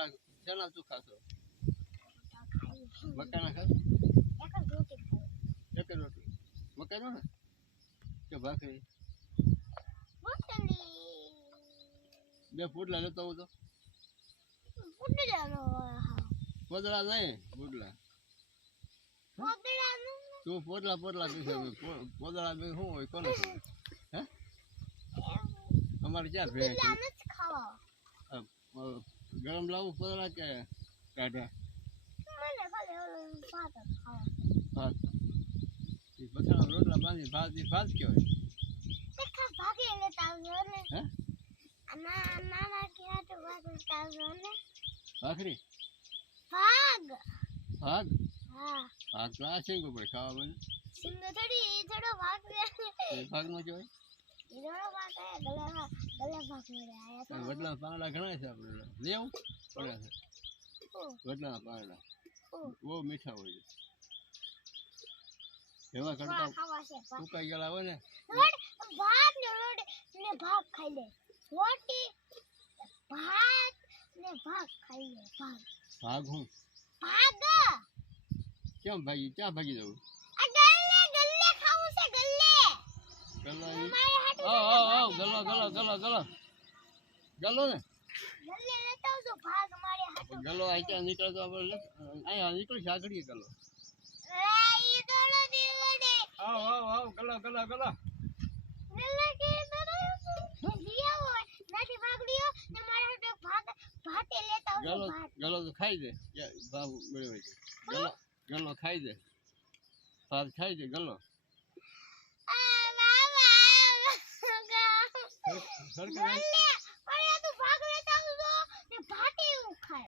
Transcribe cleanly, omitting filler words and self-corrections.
રોટલા શેના ચોખા છો મકાના ખા એક રોટલી મકાનો ને કે ભાખરી બે પુડલા લેતો આવું તો પોદળા નહીં પુડલા તું પોદળા પીશે પોદળા બે શું હોય કોને હે અમારે ક્યાં ભેળ ગરમ લાવું પોદળા કે કાઢા ભાત બસાડા રોટલા બાંધી ભાત કહેવાય ભાખરી ભાગ ભાગ તો આ સિંગ ઉપર ખાવા બને ભાગ નો કહેવાય વડલા પાંગડા ઘણા છે આપણે લઈ આવું પડ્યા છે વડલા પાંગડા બહુ મીઠા હોય છે એવા કરતા સુકાઈ ગયેલા હોય ને ભાગ ખાઈ લે રોટી ભાત ને ભાગ ખાઈ લે ભાગ હું ભાગ કેમ ભાગી ક્યાં ભાગી જવું ગલ્લે ખાવું છે ગલ્લે ગલ્લો ને ગલ્લે લેતા આવજો ભાગ મારે હાટુ ગલ્લો અહીંયા નીકળતો આપણે અહીંયા નીકળી આગળ ગલ્લો ઈ દોડો દીવડે આવ ગલ્લો ગલ્લે કે દોડો દિયા હોય નાથી ભાગડીયો ને મારે હાટુ ભાતે લેતા આવજો ભાત ગલ્લો તો ખાઈ દે ભાવ મળ્યો હોય ગલ્લો ખાઈ દે ભાત ખાઈ દે ગલ્લો ગલ્લે